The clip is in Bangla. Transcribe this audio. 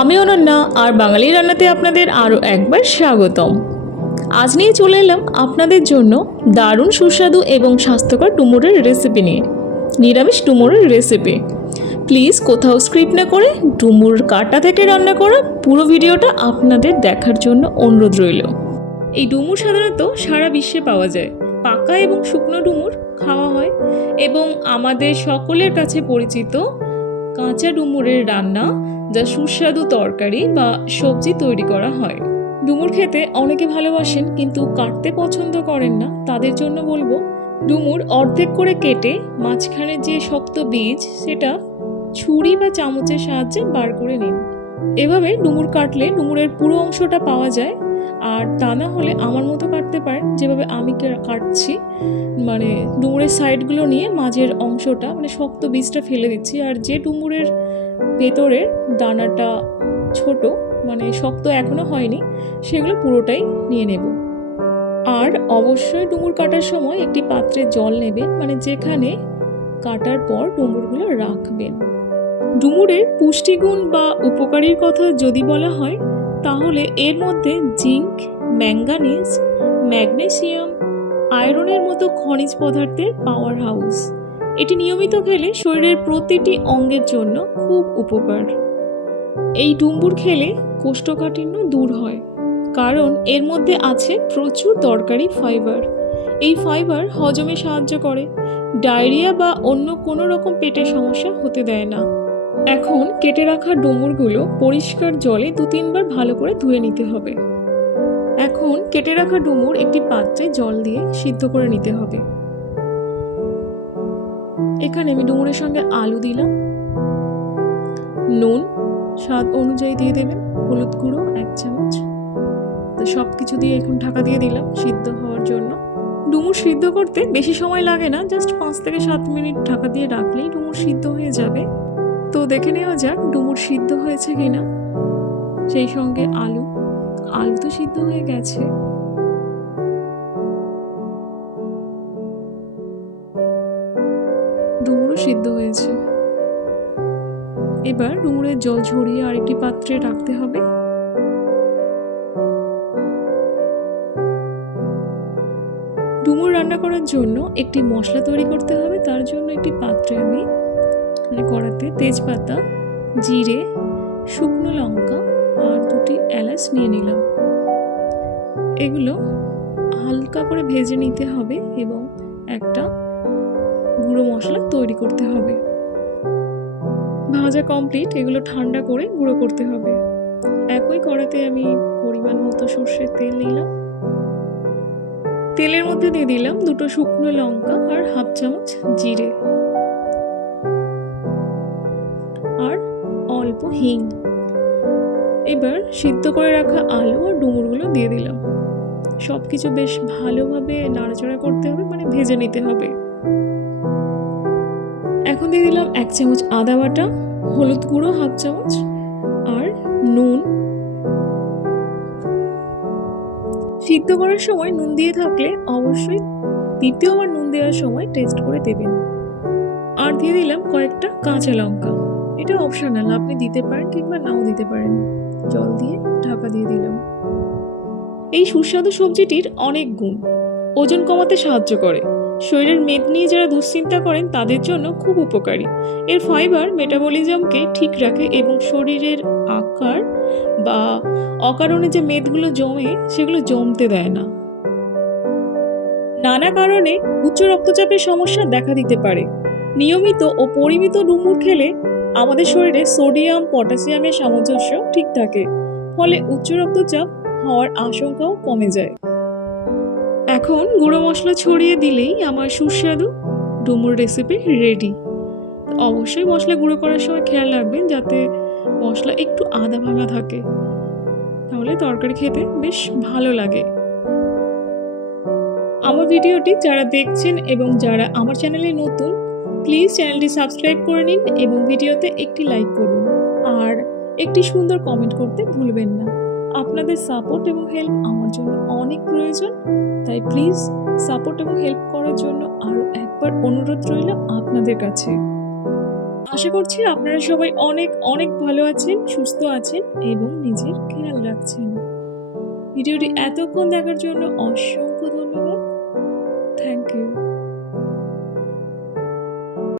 আমি অনন্যা আর বাঙালি রান্নাতে আপনাদের আরও একবার স্বাগতম। আজ নিয়ে চলে এলাম আপনাদের জন্য দারুণ সুস্বাদু এবং স্বাস্থ্যকর ডুমুরের রেসিপি নিয়ে। নিরামিষ ডুমুরের রেসিপি। প্লিজ কোথাও স্ক্রিপ্ট না করে ডুমুর কাটা থেকে রান্না করা পুরো ভিডিওটা আপনাদের দেখার জন্য অনুরোধ রইল। এই ডুমুর সাধারণত সারা বিশ্বে পাওয়া যায়। পাকা এবং শুকনো ডুমুর খাওয়া হয় এবং আমাদের সকলের কাছে পরিচিত কাঁচা ডুমুরের রান্না, যা সুস্বাদু তরকারি বা সবজি তৈরি করা হয়। ডুমুর খেতে অনেকে ভালোবাসেন কিন্তু কাটতে পছন্দ করেন না, তাদের জন্য বলবো ডুমুর অর্ধেক করে কেটে মাঝখানে যে শক্ত বীজ সেটা ছুরি বা চামচের সাহায্যে বার করে নিন। এভাবে ডুমুর কাটলে ডুমুরের পুরো অংশটা পাওয়া যায়, আর তা না হলে আমার মতো কাটতে পারেন যেভাবে আমি কাটছি। মানে ডুমুরের সাইডগুলো নিয়ে মাঝের অংশটা মানে শক্ত বীজটা ফেলে দিচ্ছি, আর যে ডুমুরের ভেতরের দানাটা ছোট মানে শক্ত এখনো হয়নি সেগুলো পুরোটাই নিয়ে নেব। আর অবশ্যই ডুমুর কাটার সময় একটি পাত্রে জল নেবেন, মানে যেখানে কাটার পর ডুমুরগুলো রাখবেন। ডুমুরের পুষ্টিগুণ বা উপকারীর কথা যদি বলা হয় তাহলে এর মধ্যে জিঙ্ক, ম্যাঙ্গানিজ, ম্যাগনেসিয়াম, আয়রনের মতো খনিজ পদার্থের পাওয়ার হাউস। এটি নিয়মিত খেলে শরীরের প্রতিটি অঙ্গের জন্য খুব উপকার। এই ডুমুর খেলে কোষ্ঠকাঠিন্য দূর হয়, কারণ এর মধ্যে আছে প্রচুর দরকারি ফাইবার। এই ফাইবার হজমে সাহায্য করে, ডায়রিয়া বা অন্য কোনো রকম পেটের সমস্যা হতে দেয় না। এখন কেটে রাখা ডুমুরগুলো পরিষ্কার জলে 2-3 বার ভালো করে ধুয়ে নিতে হবে। এখন কেটে রাখা ডুমুর একটি পাত্রে জল দিয়ে সিদ্ধ করে নিতে হবে। এখানে আমি ডুমুরের সঙ্গে আলু দিলাম, নুন স্বাদ অনুযায়ী দিয়ে দেবেন, হলুদ গুঁড়ো 1 চামচ। তো সব কিছু দিয়ে এখন ঢাকা দিয়ে দিলাম সিদ্ধ হওয়ার জন্য। ডুমুর সিদ্ধ করতে বেশি সময় লাগে না, জাস্ট 5 থেকে 7 মিনিট ঢাকা দিয়ে রাখলেই ডুমুর সিদ্ধ হয়ে যাবে। তো দেখে নেওয়া যাক ডুমুর সিদ্ধ হয়েছে কিনা। সেই সঙ্গে আলু তো সিদ্ধ হয়ে গেছে। ডুমুরও সিদ্ধ হয়েছে। এবার ডুমুরের জল ঝরিয়ে আরেকটি পাত্রে রাখতে হবে। ডুমুর রান্না করার জন্য একটি মশলা তৈরি করতে হবে। তার জন্য একটি পাত্রে আমি কড়াতে তেজপাতা, জিরে, শুকনো লঙ্কা আর 2টি এলাচ নিয়ে নিলাম। এগুলো হালকা করে ভেজে নিতে হবে এবং একটা গুঁড়ো মশলা তৈরি করতে হবে। ভাজা কমপ্লিট, এগুলো ঠান্ডা করে গুঁড়ো করতে হবে। একই কড়াতে আমি পরিমাণ মতো সর্ষের তেল নিলাম। তেলের মধ্যে দিয়ে দিলাম 2টো শুকনো লঙ্কা আর 1/2 চামচ জিরে আর অল্প হিং। এবার সিদ্ধ করে রাখা আলু আর ডুমুরগুলো দিয়ে দিলাম। সবকিছু বেশ ভালোভাবে নাড়াচাড়া করতে হবে, মানে ভেজে নিতে হবে। এখন দিয়ে দিলাম 1 চামচ আদা বাটা, হলুদ গুঁড়ো 1/2 চামচ আর নুন। সিদ্ধ করার সময় নুন দিয়ে থাকলে অবশ্যই দ্বিতীয়বার নুন দেওয়ার সময় টেস্ট করে দেবেন। আর দিয়ে দিলাম কয়েকটা কাঁচা লঙ্কা। এটা অপশনাল, আপনি দিতে পারেন কিংবা নাও দিতে পারেন। জল দিয়ে ঢাকা দিয়ে দিলাম। এই সুস্বাদু সবজিটির অনেক গুণ। ওজন কমাতে সাহায্য করে, শরীরের মেদ নিয়ে যারা দুশ্চিন্তা করেন তাদের জন্য খুব উপকারী। এর ফাইবার মেটাবলিজমকে ঠিক রাখে এবং শরীরের আকার বা অকারণে যে মেদগুলো জমে সেগুলো জমতে দেয় না। নানা কারণে উচ্চ রক্তচাপের সমস্যা দেখা দিতে পারে। নিয়মিত ও পরিমিত ডুমুর খেলে আমাদের শরীরে সোডিয়াম পটাশিয়ামের সামঞ্জস্য ঠিক থাকে, ফলে উচ্চ রক্তচাপ হওয়ার আশঙ্কাও কমে যায়। এখন গুঁড়ো মশলা ছড়িয়ে দিলেই আমার সুস্বাদু ডুমুর রেসিপি রেডি। অবশ্যই মশলা গুঁড়ো করার সময় খেয়াল রাখবেন যাতে মশলা একটু আধা ভাঙা থাকে, তাহলে তরকারি খেতে বেশ ভালো লাগে। আমার ভিডিওটি যারা দেখছেন এবং যারা আমার চ্যানেলে নতুন, প্লিজ চ্যানেলটি সাবস্ক্রাইব করে নিন এবং ভিডিওতে একটি লাইক করুন আর একটি সুন্দর কমেন্ট করতে ভুলবেন না। আপনাদের সাপোর্ট এবং হেল্প আমার জন্য অনেক প্রয়োজন, তাই প্লিজ সাপোর্ট এবং হেল্প করার জন্য আরও একবার অনুরোধ রইল আপনাদের কাছে। আশা করছি আপনারা সবাই অনেক অনেক ভালো আছেন, সুস্থ আছেন এবং নিজের খেয়াল রাখছেন। ভিডিওটি এতক্ষণ দেখার জন্য অসংখ্য ধন্যবাদ। Thank you.